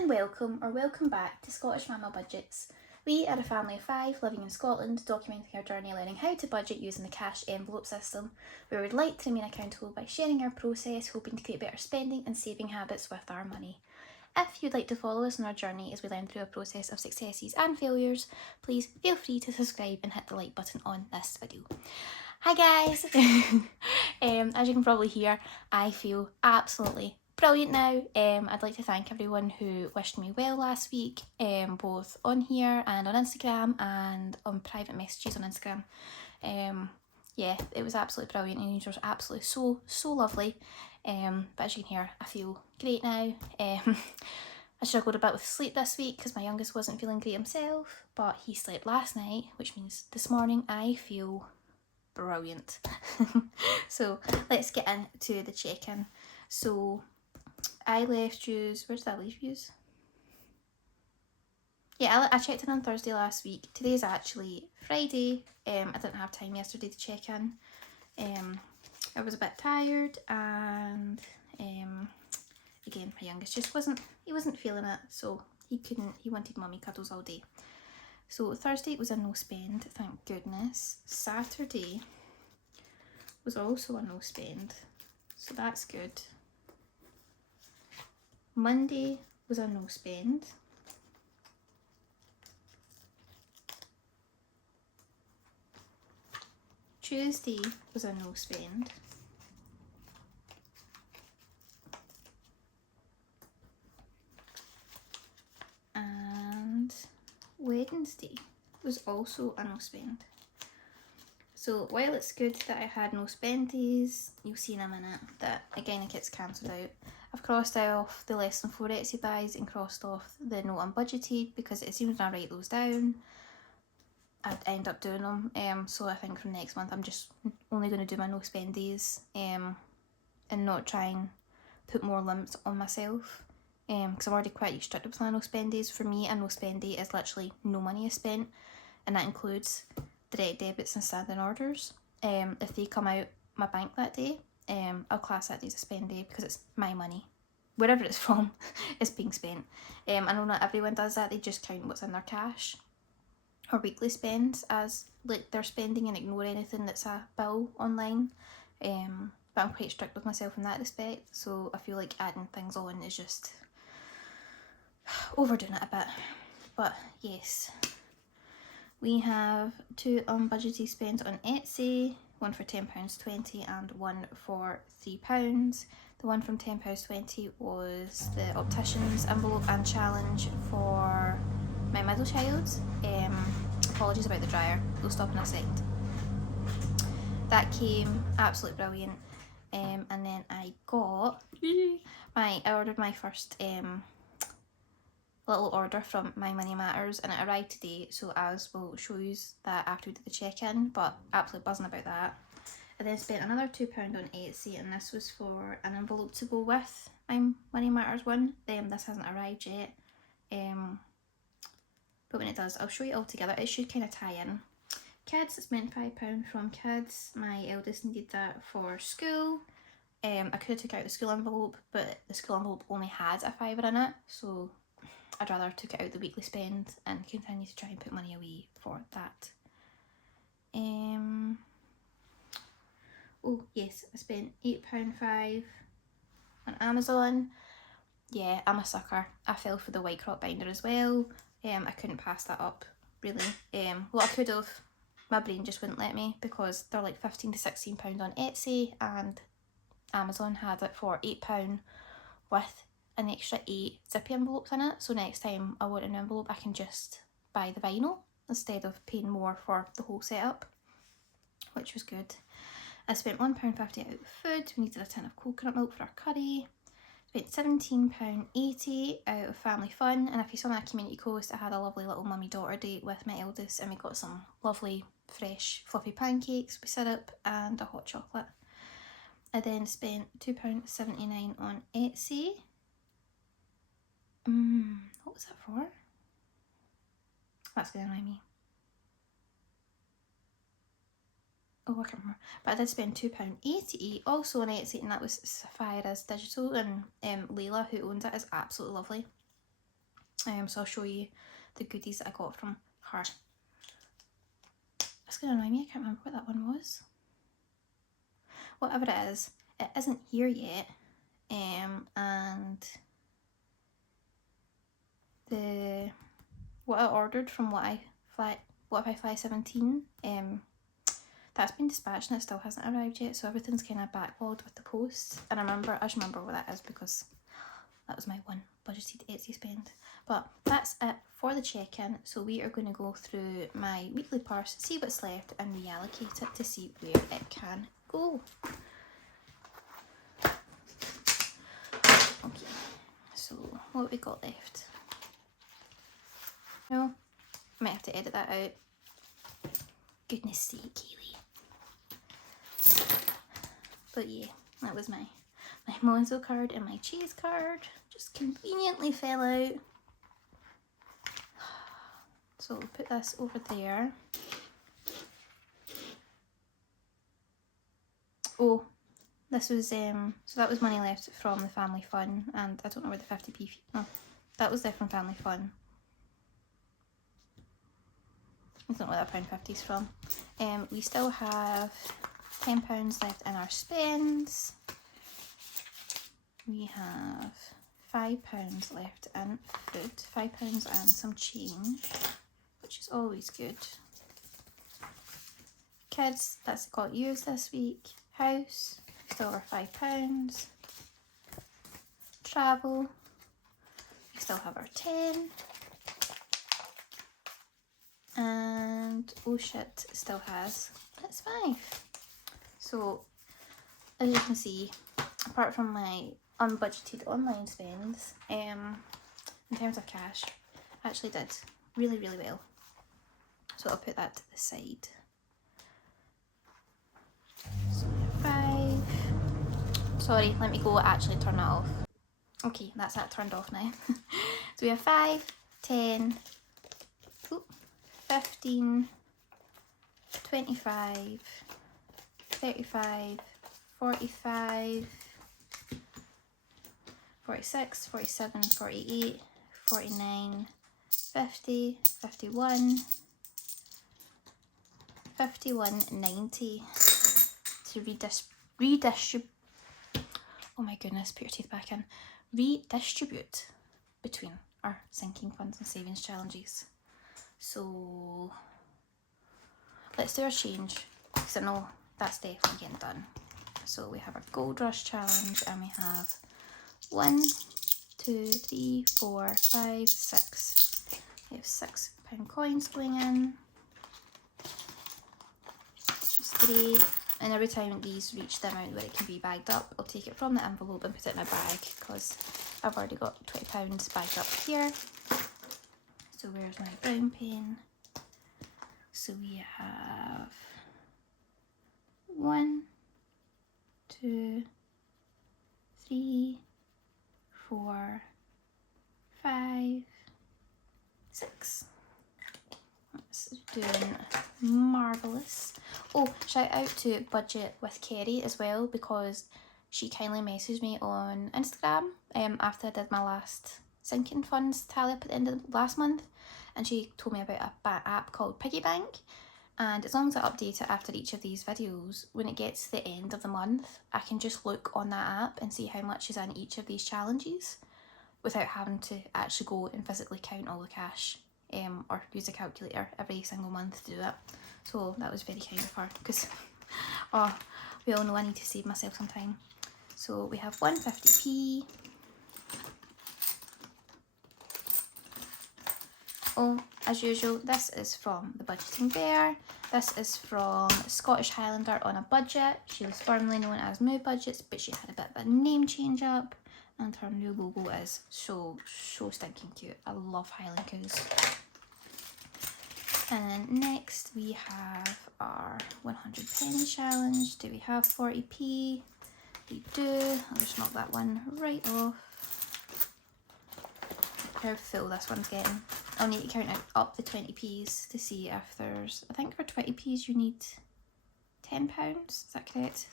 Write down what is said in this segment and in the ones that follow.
and welcome back to Scottish Mama Budgets. We are a family of 5 living in Scotland, documenting our journey learning how to budget using the cash envelope system. We would like to remain accountable by sharing our process, hoping to create better spending and saving habits with our money. If you'd like to follow us on our journey as we learn through a process of successes and failures, please feel free to subscribe and hit the like button on this video. Hi guys! As you can probably hear, I feel absolutely brilliant now. I'd like to thank everyone who wished me well last week, both on here and on Instagram and on private messages on Instagram. Yeah, it was absolutely brilliant and you were absolutely so lovely. But as you can hear, I feel great now. I struggled a bit with sleep this week because my youngest wasn't feeling great himself, but he slept last night, which means this morning I feel brilliant. So let's get into the check-in. So I left yous, where did I leave yous? Yeah, I checked in on Thursday last week. Today's actually Friday. I didn't have time yesterday to check in. I was a bit tired and again my youngest just wasn't feeling it, so he wanted mummy cuddles all day. So Thursday was a no spend, thank goodness. Saturday was also a no spend, so that's good. Monday was a no spend. Tuesday was a no spend. And Wednesday was also a no spend. So while it's good that I had no spend days, you'll see in a minute that again it gets cancelled out. I've crossed off the less than 4 Etsy buys and crossed off the no unbudgeted because it seems when I write those down I'd end up doing them. So I think from next month I'm just only going to do my no spend days and not try and put more limits on myself. Because I'm already quite restricted with my no spend days. For me, a no spend day is literally no money is spent, and that includes direct debits and standing orders. If they come out my bank that day, I'll class that day as a spend day because it's my money. Wherever it's from, it's being spent. I know not everyone does that, they just count what's in their cash or weekly spends as like they're spending and ignore anything that's a bill online. But I'm quite strict with myself in that respect, so I feel like adding things on is just overdoing it a bit. But yes, we have 2 unbudgeted spends on Etsy, one for £10.20 and one for £3. The one from £10.20 was the Opticians envelope and challenge for my middle child. Apologies about the dryer, we'll stop in a second. That came absolutely brilliant. And then I ordered my first little order from My Money Matters, and it arrived today, so as will show you that after we did the check-in, but absolutely buzzing about that. I then spent another £2 on Etsy, and this was for an envelope to go with My Money Matters one. This hasn't arrived yet, but when it does I'll show you all together. It should kind of tie in. Kids, I spent £5 from kids. My eldest needed that for school. I could have took out the school envelope, but the school envelope only had a £5 in it, so I'd rather took it out the weekly spend and continue to try and put money away for that. Oh yes, I spent £8.5 on Amazon. Yeah, I'm a sucker. I fell for the white crop binder as well. I couldn't pass that up, really. Well, I could have. My brain just wouldn't let me because they're like £15 to £16 on Etsy, and Amazon had it for £8 with an extra 8 zippy envelopes in it. So next time I want an envelope, I can just buy the vinyl instead of paying more for the whole setup, which was good. I spent £1.50 out of food. We needed a tin of coconut milk for our curry. Spent £17.80 out of family fun, and if you saw my community post, I had a lovely little mummy-daughter date with my eldest, and we got some lovely fresh fluffy pancakes with syrup and a hot chocolate. I then spent £2.79 on Etsy. What was that for? That's gonna annoy me. Oh, I can't remember. But I did spend £2.80 also on Etsy, and that was Saphiras Digitals, and Layla, who owns it, is absolutely lovely. So I'll show you the goodies that I got from her. It's gonna annoy me, I can't remember what that one was. Whatever it is, it isn't here yet. And what I ordered from What If I Fly 17, that's been dispatched and it still hasn't arrived yet, so everything's kind of backlogged with the post. And I just remember what that is because that was my one budgeted Etsy spend. But that's it for the check-in. So we are going to go through my weekly purse, see what's left, and reallocate it to see where it can go. Okay, so what have we got left? No, I might have to edit that out. Goodness sake, Kaylee. But yeah, that was my Monzo card and my cheese card. Just conveniently fell out. So we'll put this over there. Oh, this was so that was money left from the family fun, and I don't know where the 50p. No, that was there from family fun. I don't know where that £1.50 is from. We still have £10 left in our spends. We have £5 left in food, £5 and some change, which is always good. Kids, that's got used this week. House, still over £5. Travel, we still have our 10. And oh shit, still has, it's 5. So as you can see, apart from my unbudgeted online spends, in terms of cash, I actually did really well. So I'll put that to the side. So we have 5. Sorry, let me go actually turn that off. Okay, that's that turned off now. So we have 5, 10, 15, 25, 35, 45, 46, 47, 48, 49, 50, 51, 51, 90 to redistribute. Oh my goodness, put your teeth back in. Redistribute between our sinking funds and savings challenges. So let's do our change because I know that's definitely getting done. So we have our gold rush challenge and we have 1, 2, 3, 4, 5, 6. We have £6 coins going in. Just 3. And every time these reach the amount where it can be bagged up, I'll take it from the envelope and put it in a bag because I've already got £20 bagged up here. So where's my brown pen? So we have 1, 2, 3, 4, 5, 6. That's doing marvellous. Oh, shout out to Budget with Kerry as well because she kindly messaged me on Instagram after I did my last sinking funds tally up at the end of last month, and she told me about a app called Piggy Bank, and as long as I update it after each of these videos, when it gets to the end of the month I can just look on that app and see how much is in each of these challenges without having to actually go and physically count all the cash or use a calculator every single month to do it. So that was very kind of her because we all know I need to save myself some time. So we have 150p. Oh, as usual, this is from the Budgeting Bear. This is from Scottish Highlander on a Budget. She was formerly known as Moo Budgets, but she had a bit of a name change up, and her new logo is so stinking cute. I love Highland coos. And then next we have our 100 penny challenge. Do we have 40p? We do. I'll just knock that one right off. How full this one's getting. I'll need to count up the 20p's to see if there's, I think for 20p's you need £10, is that correct?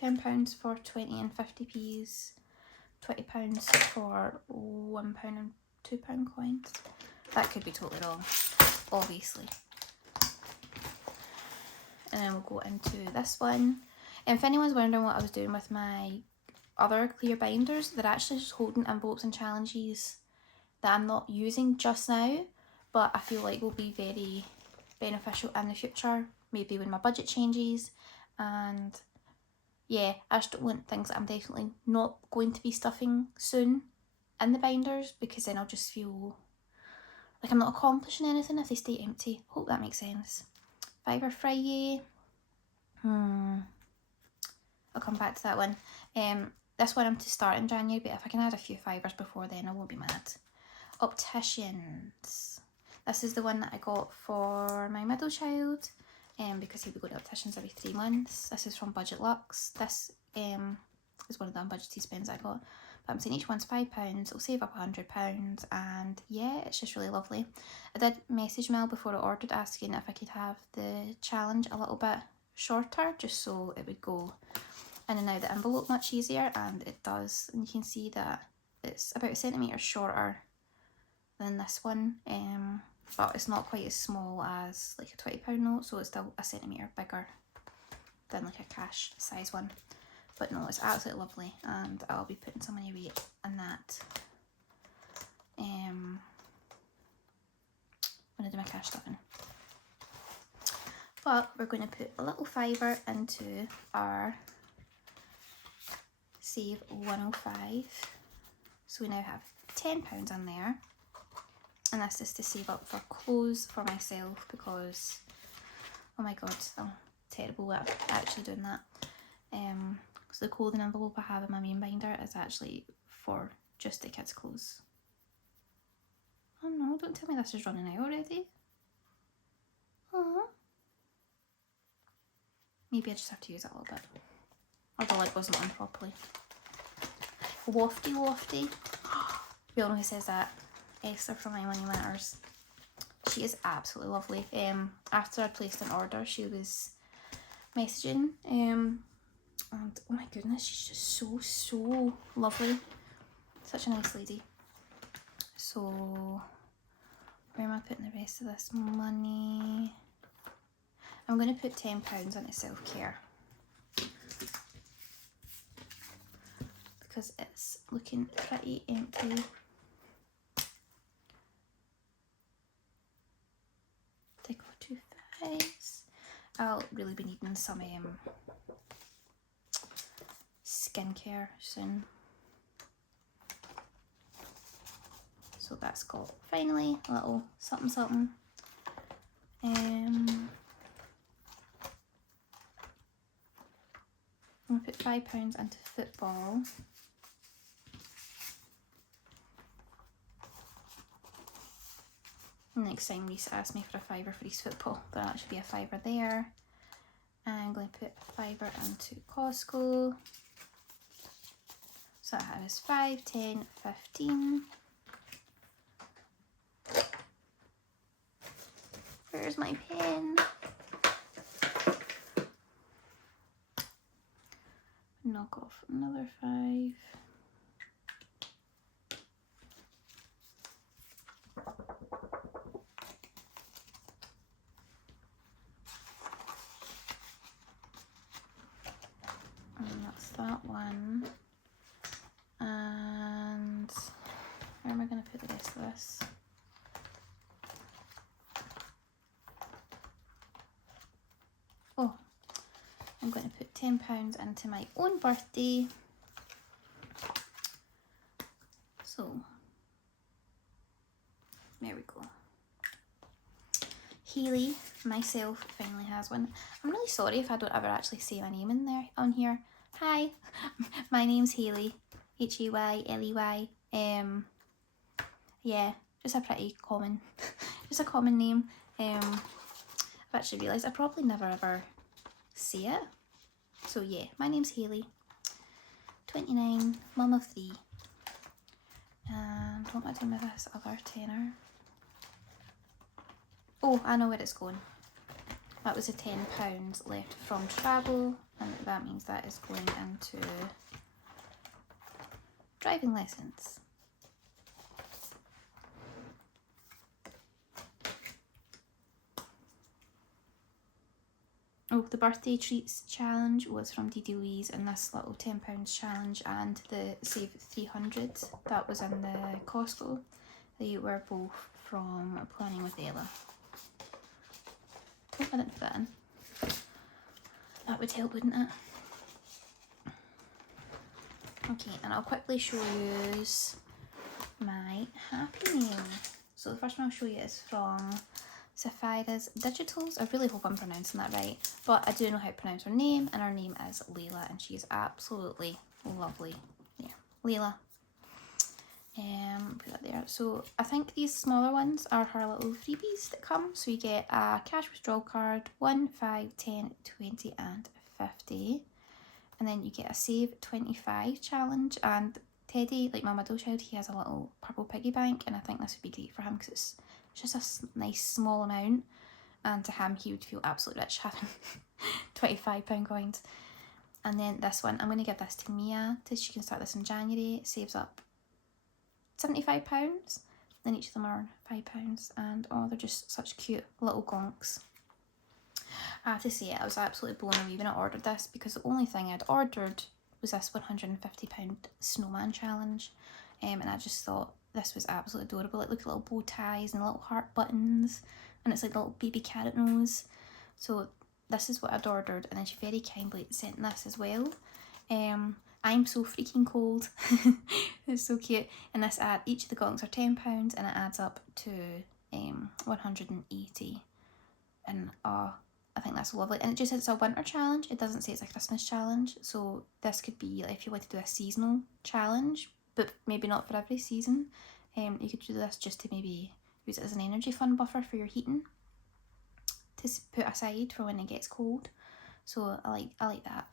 £10 for 20 and 50p's, £20 for £1 and £2 coins. That could be totally wrong, obviously. And then we'll go into this one. And if anyone's wondering what I was doing with my other clear binders, they're actually just holding envelopes and challenges that I'm not using just now, but I feel like will be very beneficial in the future, maybe when my budget changes. And yeah, I just don't want things that I'm definitely not going to be stuffing soon in the binders, because then I'll just feel like I'm not accomplishing anything if they stay empty. Hope that makes sense. Fiver Friday. I'll come back to that one. This one I'm to start in January, but if I can add a few fivers before then, I won't be mad. Opticians. This is the one that I got for my middle child, because he'll be going to Opticians every 3 months. This is from Budget Lux. This is one of the unbudgeted spends I got. But I'm saying each one's £5, it'll save up £100, and yeah, it's just really lovely. I did message Mel before I ordered asking if I could have the challenge a little bit shorter, just so it would go in and out the envelope much easier, and it does. And you can see that it's about a centimetre shorter than this one, but it's not quite as small as like a £20 note, so it's still a centimetre bigger than like a cash size one. But no, it's absolutely lovely, and I'll be putting some money away in that when I do my cash stuffing. But we're going to put a little fiver into our Save 105. So we now have £10 in there. And that's just to save up for clothes for myself, because, oh my god, I'm terrible at actually doing that. So the clothing envelope I have in my main binder is actually for just the kids' clothes. Oh no, don't tell me this is running out already. Aww. Maybe I just have to use it a little bit. Or the lid wasn't on properly. Wafty Wafty. We all know who says that. Esther from My Money Matters. She is absolutely lovely. After I placed an order, she was messaging, and oh my goodness, she's just so lovely. Such a nice lady. So where am I putting the rest of this money? I'm going to put £10 into self-care, because it's looking pretty empty. Take off 2 fives. I'll really be needing some skincare soon. So that's got finally a little something. I'm going to put £5 into football. Next time Reese asks me for a fiver for his football, that should be a fiver there. I'm going to put a fiver into Costco. So that has 5, 10, 15. Where's my pen? Knock off another 5. And that's that one. And where am I going to put the rest of this? Oh, I'm going to put £10 into my own birthday. So, there we go. Hayley, myself, finally has one. I'm really sorry if I don't ever actually say my name in there on here. Hi, my name's Hayley, Hayley. Yeah, just a pretty common, just a common name. I've actually realised I probably never ever say it. So yeah, my name's Hayley, 29, mum of 3. And what am I doing with this other tenner? Oh, I know where it's going. That was a £10 left from travel, and that means that is going into driving lessons. Oh, the birthday treats challenge was from DeeDeeLouise, and this little £10 challenge and the Save 300 that was in the Costco. They were both from Planning with Ella. Oh, I didn't put that in. That would help, wouldn't it? Okay, and I'll quickly show you my Happy Meal. So the first one I'll show you is from Saphiras Digitals. I really hope I'm pronouncing that right, but I do know how to pronounce her name, and her name is Layla, and she's absolutely lovely. Yeah, Layla. Put that there. So I think these smaller ones are her little freebies that come. So you get a cash withdrawal card, 1, 5, 10, 20 and 50. And then you get a save 25 challenge, and Teddy, like my middle child, he has a little purple piggy bank, and I think this would be great for him because it's just a nice small amount, and to him he would feel absolutely rich having £25 coins. And then this one, I'm going to give this to Mia, she can start this in January. It saves up £75, then each of them are £5, and oh, they're just such cute little gonks. I have to say, I was absolutely blown away when I ordered this, because the only thing I'd ordered was this £150 snowman challenge, and I just thought this was absolutely adorable. Like, look at little bow ties and little heart buttons, and it's like a little baby carrot nose. So this is what I'd ordered, and then she very kindly sent this as well. I'm so freaking cold. It's so cute. And this each of the gonks are £10, and it adds up to 180. And I think that's lovely. And it just says it's a winter challenge. It doesn't say it's a Christmas challenge. So this could be, like, if you want to do a seasonal challenge, but maybe not for every season. You could do this just to maybe use it as an energy fund buffer for your heating, to put aside for when it gets cold. So I like that.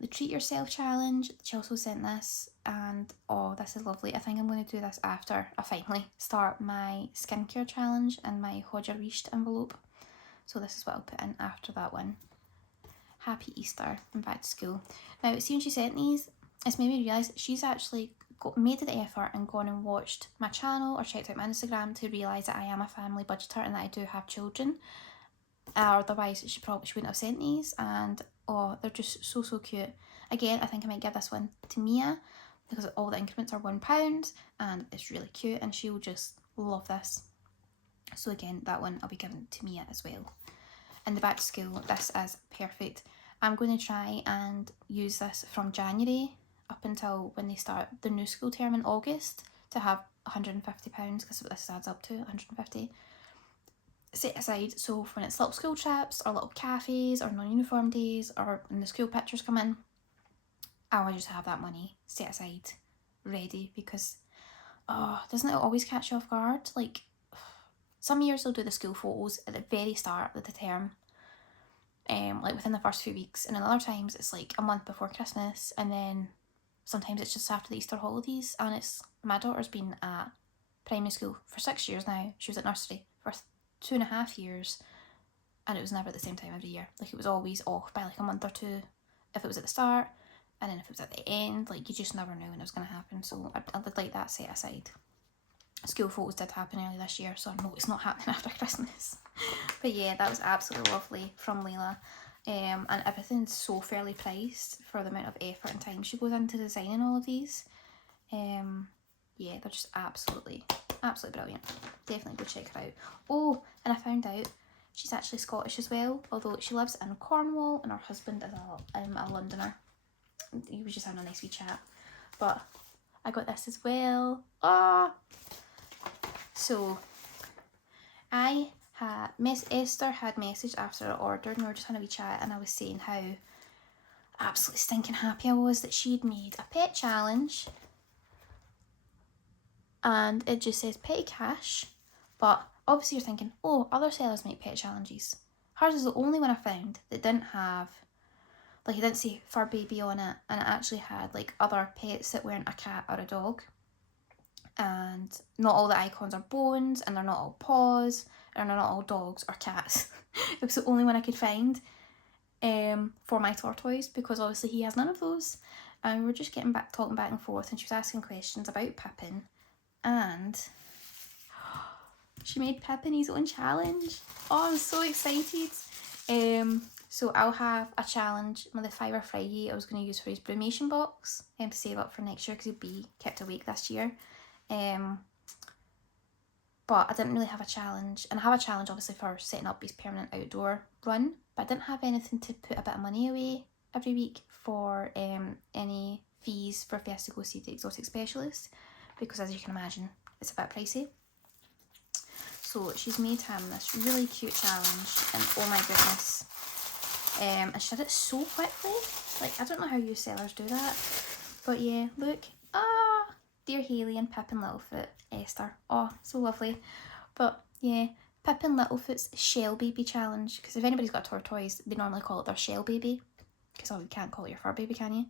The Treat Yourself challenge, she also sent this, and oh, this is lovely. I think I'm going to do this after I finally start my skincare challenge in my Hodger Reached envelope. So this is what I'll put in after that one. Happy Easter and back to school. Now, see, when she sent these, it's made me realise she's actually made the effort and gone and watched my channel or checked out my Instagram to realise that I am a family budgeter and that I do have children. Otherwise she wouldn't have sent these, and oh, they're just so cute. Again, I think I might give this one to Mia because all the increments are £1 and it's really cute, and she'll just love this. So again, that one I'll be giving to Mia as well. And the back to school, this is perfect. I'm going to try and use this from January up until when they start the new school term in August to have £150, because this adds up to 150 set aside. So for when it's little school trips or little cafes or non-uniform days or when the school pictures come in, I'll just have that money set aside ready, because doesn't it always catch you off guard? Like, some years they'll do the school photos at the very start of the term, like within the first few weeks, and then other times it's like a month before Christmas, and then sometimes it's just after the Easter holidays. And my daughter's been at primary school for 6 years now. She was at nursery for 2.5 years, and it was never at the same time every year. Like, it was always off by like a month or two if it was at the start, and then if it was at the end, like, you just never knew when it was going to happen. So I would like that set aside. School photos did happen early this year, so I know it's not happening after Christmas. But yeah, that was absolutely lovely from Layla. And everything's so fairly priced for the amount of effort and time she goes into designing all of these. Yeah, they're just absolutely brilliant. Definitely go check her out. Oh, and I found out she's actually Scottish as well, although she lives in Cornwall and her husband is a Londoner. He was just having a nice wee chat. But I got this as well. So Esther had messaged after I ordered, and we were just having a wee chat, and I was saying how absolutely stinking happy I was that she'd made a pet challenge, and it just says petty cash. But obviously you're thinking, oh, other sellers make pet challenges. Hers is the only one I found that didn't have, like, it didn't say fur baby on it, and it actually had like other pets that weren't a cat or a dog. And not all the icons are bones, and they're not all paws, and they're not all dogs or cats. It was the only one I could find for my tortoise, because obviously he has none of those. And we were just talking back and forth, and she was asking questions about Pippin, and she made Pippin his own challenge. Oh, I'm so excited. So I'll have a challenge with the Fiver Friday I was going to use for his brumation box to save up for next year because he'll be kept awake this year. But I didn't really have a challenge, and I have a challenge obviously for setting up his permanent outdoor run, but I didn't have anything to put a bit of money away every week for any fees for if he has to go see the exotic specialist, because as you can imagine it's a bit pricey. So she's made him this really cute challenge, and oh my goodness, and she did it so quickly. Like, I don't know how you sellers do that, but yeah, look, dear Hayley and Pippin Littlefoot, Esther, oh, so lovely. But yeah, Pippin Littlefoot's shell baby challenge, because if anybody's got a tortoise, they normally call it their shell baby, because you can't call it your fur baby, can you?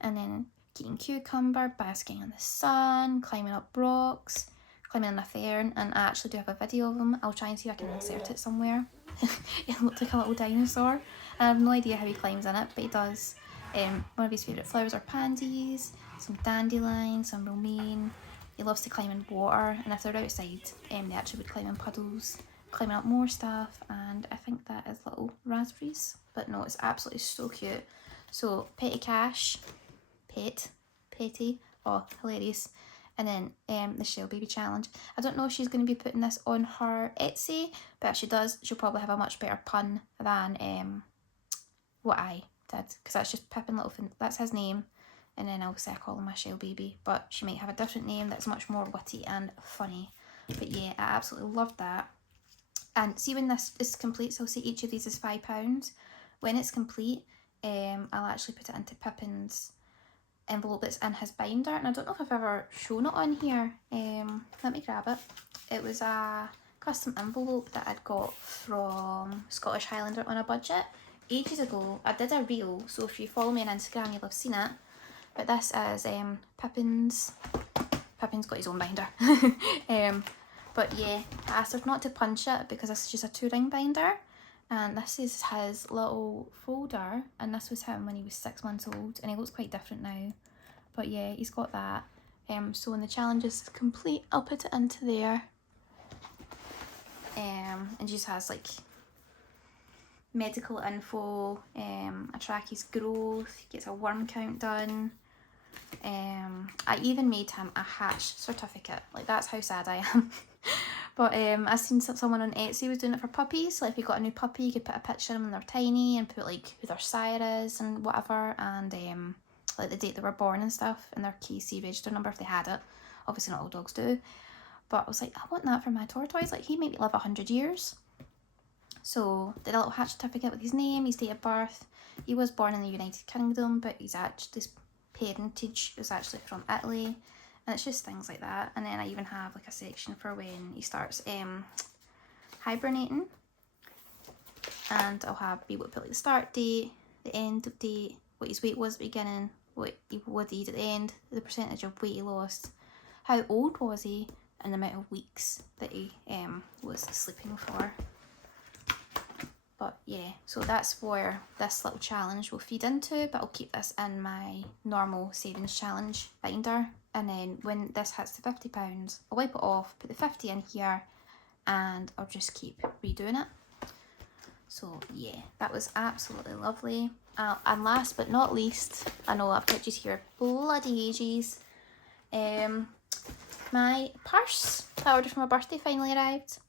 And then eating cucumber, basking in the sun, climbing up rocks, climbing in a fern, and I actually do have a video of him. I'll try and see if I can insert it somewhere. It looked like a little dinosaur. I have no idea how he climbs in it, but he does. One of his favourite flowers are pansies, some dandelions, some romaine. He loves to climb in water, and if they're outside, they actually would climb in puddles, climbing up more stuff, and I think that is little raspberries. But no, it's absolutely so cute. So Petty Cash, Petty, oh, hilarious. And then the Shell Baby Challenge. I don't know if she's going to be putting this on her Etsy, but if she does, she'll probably have a much better pun than what I did, because that's just Pippin Littlefoot, that's his name, and then obviously I call him my Shell Baby, but she might have a different name that's much more witty and funny. But yeah, I absolutely loved that. And see, when this is complete, so say each of these is £5, when it's complete, I'll actually put it into Pippin's envelope that's in his binder, and I don't know if I've ever shown it on here. Let me grab it. It was a custom envelope that I'd got from Scottish Highlander on a budget ages ago. I did a reel, so if you follow me on Instagram you'll have seen it. But this is Pippin's got his own binder. But yeah, I asked her not to punch it because this is just a 2-ring binder, and this is his little folder, and this was him when he was 6 months old, and he looks quite different now. But yeah, he's got that. So when the challenge is complete, I'll put it into there. And just has like medical info, I track his growth, he gets a worm count done. I even made him a hatch certificate. Like, that's how sad I am. But I seen someone on Etsy was doing it for puppies. Like, if you got a new puppy, you could put a picture of them when they're tiny and put like who their sire is and whatever, and like the date they were born and stuff, and their KC register number if they had it. Obviously not all dogs do. But I was like, I want that for my tortoise. Like, he might live 100 years. So did a little hatch certificate with his name, his date of birth. He was born in the United Kingdom, but his parentage is actually from Italy, and it's just things like that. And then I even have like a section for when he starts hibernating, and I'll be able to put like the start date, the end date, what his weight was at the beginning, what he did at the end, the percentage of weight he lost, how old was he, and the amount of weeks that he was sleeping for. But yeah, so that's where this little challenge will feed into, but I'll keep this in my normal savings challenge binder, and then when this hits the £50, I'll wipe it off, put the 50 in here, and I'll just keep redoing it. So yeah, that was absolutely lovely. And last but not least, I know I've kept you here bloody ages, my purse that I ordered for my birthday finally arrived.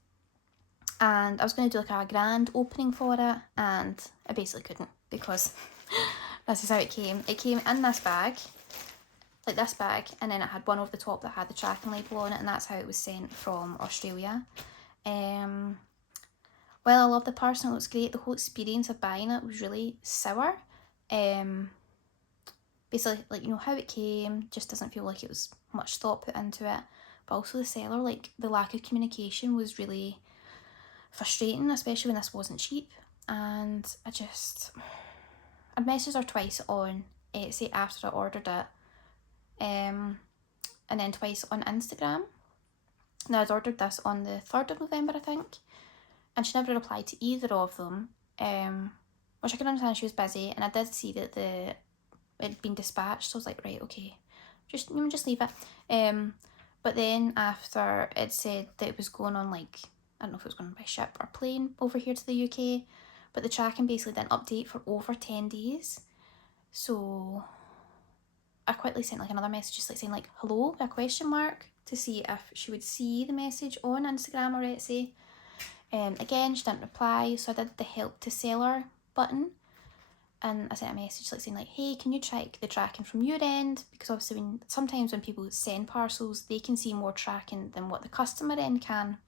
And I was going to do like a grand opening for it, and I basically couldn't, because this is how it came. It came in this bag, like this bag, and then it had one over the top that had the tracking label on it, and that's how it was sent from Australia. Well, I love the purse and it looks great. The whole experience of buying it was really sour. Basically, like, you know, how it came just doesn't feel like it was much thought put into it. But also the seller, like, the lack of communication was really frustrating, especially when this wasn't cheap. And I'd messaged her twice on Etsy after I ordered it, and then twice on Instagram. Now, I'd ordered this on the 3rd of November, I think, and she never replied to either of them, which I can understand, she was busy, and I did see that it had been dispatched, so I was like, right, okay, just leave it. But then after it said that it was going on, like, I don't know if it was going by ship or plane over here to the UK, but the tracking basically didn't update for over 10 days. So I quickly sent like another message just like saying like hello with a question mark to see if she would see the message on Instagram or Etsy. Again, she didn't reply, so I did the help to seller button, and I sent a message like saying like, hey, can you check the tracking from your end, because obviously sometimes when people send parcels they can see more tracking than what the customer end can,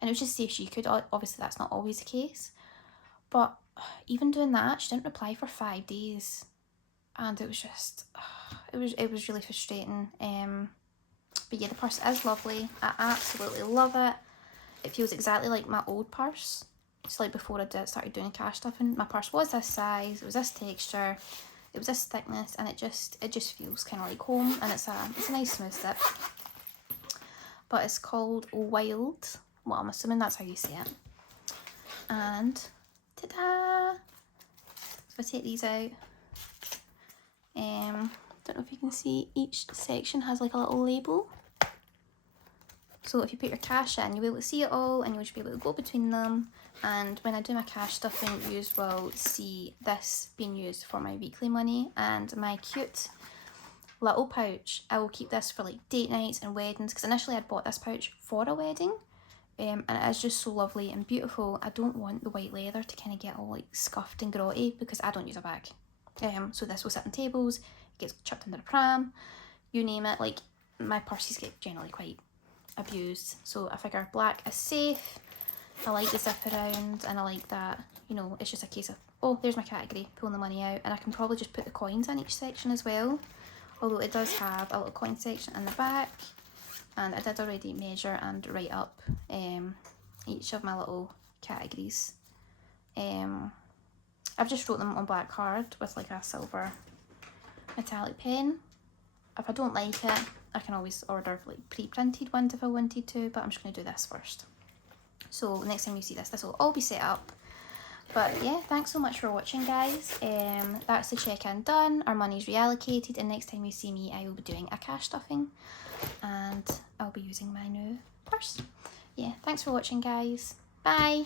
and it was just to see if she could. Obviously that's not always the case, but even doing that, she didn't reply for 5 days, and it was just it was really frustrating. But yeah, the purse is lovely. I absolutely love it. It feels exactly like my old purse. It's like before I started doing cash stuffing. My purse was this size, it was this texture, it was this thickness, and it just feels kind of like home, and it's a nice smooth zip. But it's called Wilde. Well, I'm assuming that's how you say it. And ta-da! So if I take these out, don't know if you can see, each section has like a little label. So if you put your cash in, you'll be able to see it all, and you'll just be able to go between them. And when I do my cash stuffing, you will see this being used for my weekly money. And my cute little pouch, I will keep this for like date nights and weddings, because initially I'd bought this pouch for a wedding, and it is just so lovely and beautiful. I don't want the white leather to kind of get all like scuffed and grotty, because I don't use a bag. So this will sit on tables, it gets chucked under a pram, you name it. Like, my purses get generally quite abused, so I figure black is safe. I like the zip around, and I like that, you know, it's just a case of, oh, there's my category, pulling the money out, and I can probably just put the coins in each section as well, although it does have a little coin section in the back, and I did already measure and write up each of my little categories. I've just wrote them on black card with like a silver metallic pen. If I don't like it, I can always order like pre-printed ones if I wanted to, but I'm just going to do this first. So next time you see this will all be set up. But yeah, thanks so much for watching, guys. That's the check-in done, our money's reallocated, and next time you see me I will be doing a cash stuffing, and I'll be using my new purse. Yeah, thanks for watching, guys. Bye!